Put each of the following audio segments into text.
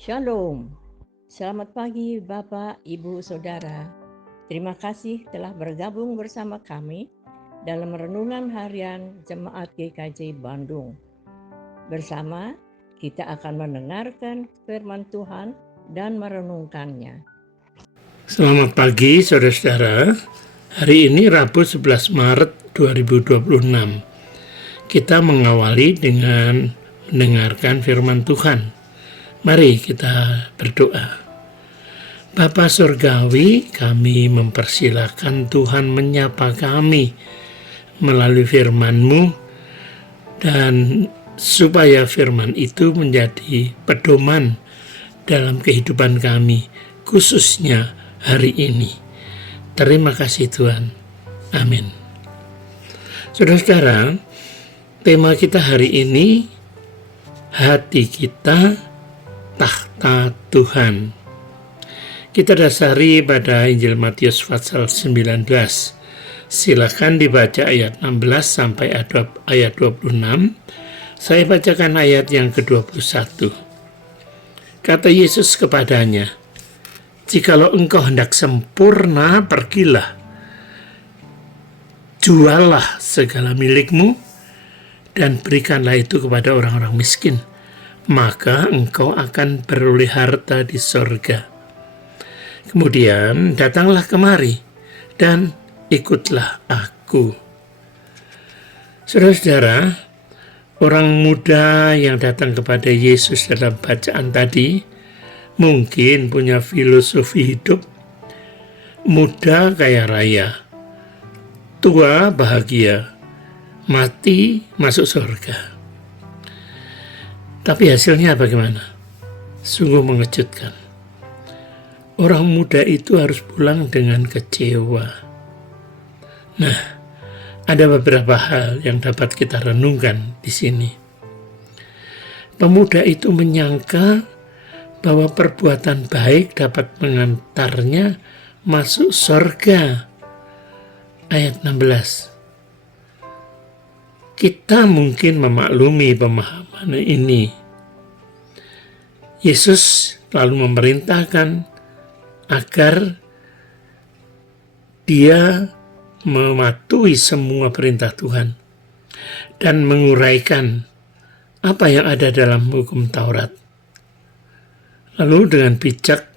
Shalom. Selamat pagi Bapak, Ibu, Saudara. Terima kasih telah bergabung bersama kami dalam renungan harian Jemaat GKJ Bandung. Bersama kita akan mendengarkan firman Tuhan dan merenungkannya. Selamat pagi saudara-saudara. Hari ini Rabu 11 Maret 2026. Kita mengawali dengan mendengarkan firman Tuhan. Mari kita berdoa. Bapa Surgawi, kami mempersilahkan Tuhan menyapa kami melalui firman-Mu, dan supaya firman itu menjadi pedoman dalam kehidupan kami, khususnya hari ini. Terima kasih Tuhan. Amin. Saudara-saudara, tema kita hari ini, hati kita tahta Tuhan. Kita dasari pada Injil Matius pasal 19. Silakan dibaca ayat 16 sampai ayat 26. Saya bacakan ayat yang ke-21. Kata Yesus kepadanya, "Jikalau engkau hendak sempurna, pergilah, juallah segala milikmu, dan berikanlah itu kepada orang-orang miskin, maka engkau akan beroleh harta di sorga. Kemudian datanglah kemari, dan ikutlah aku." Saudara-saudara, orang muda yang datang kepada Yesus dalam bacaan tadi mungkin punya filosofi hidup: muda kaya raya, tua bahagia, mati masuk surga. Tapi hasilnya bagaimana? Sungguh mengejutkan. Orang muda itu harus pulang dengan kecewa. Nah, ada beberapa hal yang dapat kita renungkan di sini. Pemuda itu menyangka bahwa perbuatan baik dapat mengantarnya masuk surga. Ayat 16. Kita mungkin memaklumi pemahaman ini. Yesus lalu memerintahkan agar dia mematuhi semua perintah Tuhan dan menguraikan apa yang ada dalam hukum Taurat. Lalu dengan bijak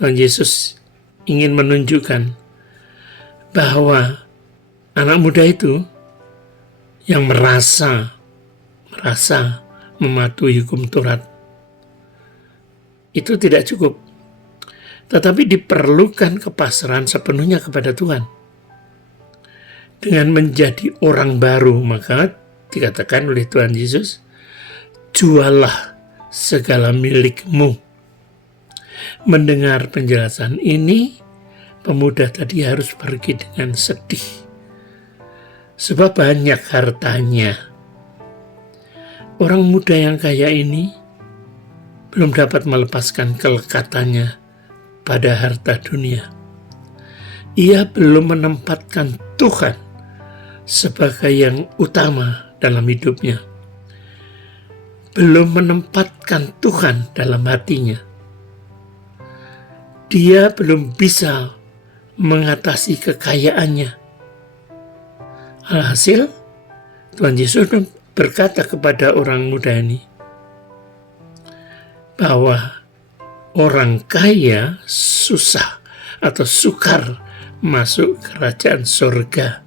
Tuhan Yesus ingin menunjukkan bahwa anak muda itu yang merasa mematuhi hukum Taurat itu tidak cukup, tetapi diperlukan kepasrahan sepenuhnya kepada Tuhan. Dengan menjadi orang baru, maka dikatakan oleh Tuhan Yesus, juallah segala milikmu. Mendengar penjelasan ini, pemuda tadi harus pergi dengan sedih, sebab banyak hartanya. Orang muda yang kaya ini belum dapat melepaskan kelekatannya pada harta dunia. Ia belum menempatkan Tuhan sebagai yang utama dalam hidupnya. Belum menempatkan Tuhan dalam hatinya. Dia belum bisa mengatasi kekayaannya. Alhasil, Tuhan Yesus berkata kepada orang muda ini bahwa orang kaya susah atau sukar masuk kerajaan surga.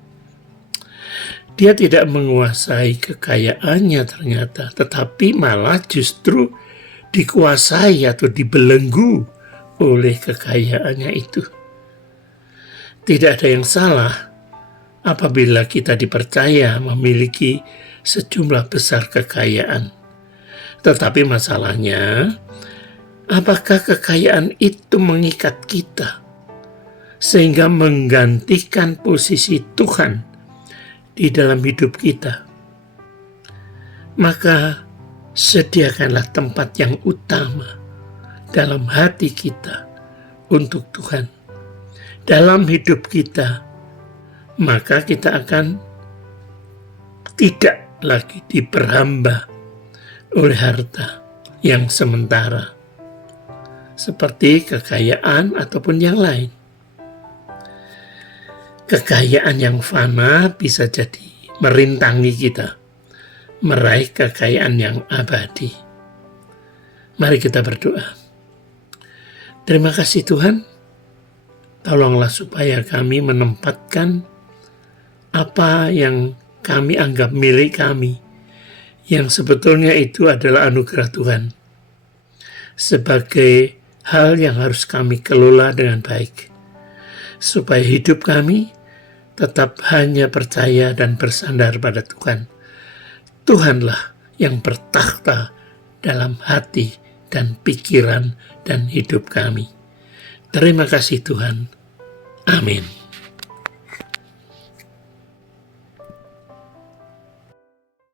Dia tidak menguasai kekayaannya ternyata, tetapi malah justru dikuasai atau dibelenggu oleh kekayaannya itu. Tidak ada yang salah apabila kita dipercaya memiliki sejumlah besar kekayaan. Tetapi masalahnya, apakah kekayaan itu mengikat kita sehingga menggantikan posisi Tuhan di dalam hidup kita? Maka sediakanlah tempat yang utama dalam hati kita untuk Tuhan, dalam hidup kita. Maka kita akan tidak lagi diperhamba oleh harta yang sementara. seperti kekayaan ataupun yang lain. Kekayaan yang fana bisa jadi merintangi kita meraih kekayaan yang abadi. Mari kita berdoa. Terima kasih Tuhan, tolonglah supaya kami menempatkan apa yang kami anggap milik kami, yang sebetulnya itu adalah anugerah Tuhan, sebagai hal yang harus kami kelola dengan baik, supaya hidup kami tetap hanya percaya dan bersandar pada Tuhan. Tuhanlah yang bertakhta dalam hati dan pikiran dan hidup kami. Terima kasih Tuhan. Amin.